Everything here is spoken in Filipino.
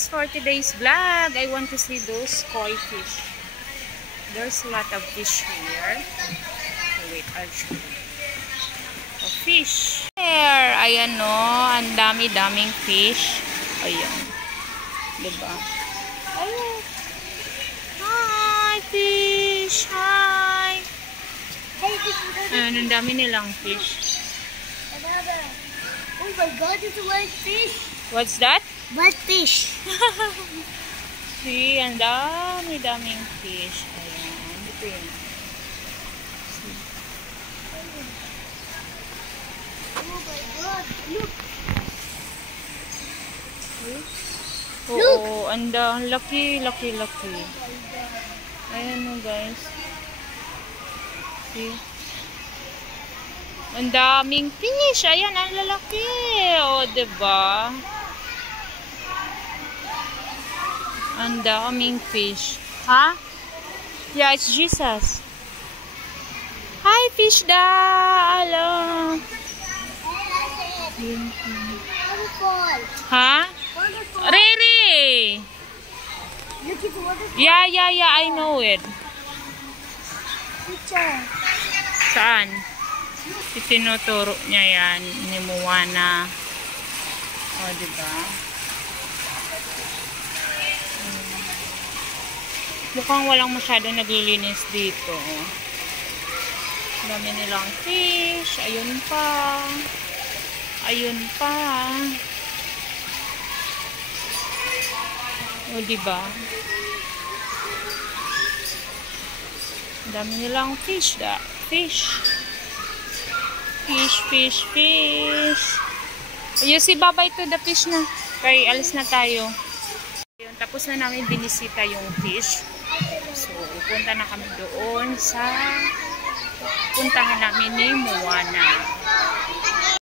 guys, for today's vlog, I want to see those koi fish. There's a lot of fish here. So wait, I'll show you. Oh, fish. There, ayan no, ang dami-daming fish. Ayan. Diba? Ayun. Hi, fish. Hi. Ayan, ang dami nilang fish. Oh my god, it's a white fish. What's that? White fish. See, ang dami-daming fish. Ayan, dito yun. See. Oh my god, look. Oo, ang laki. Ayan o guys. See? Ang daming fish. Ayan, ang lalaki. O, diba? Ang daming fish. Ha? Yeah, it's Jesus. Hi, fish da! Hello. Waterfall. Ha? Waterfall. Riri! Look at the waterfall. Yeah, I know it. Picture. Saan? Itinuturo niya yan ni Moana. O, diba? Mukhang walang masyadong naglilinis dito. Dami nilang fish. Ayun pa. O, diba? Dami nilang fish da. Fish. You see, bye-bye to the fish na. Kaya alis na tayo. Yun, tapos na namin binisita yung fish. So, punta na kami doon sa puntahan namin ni Moana.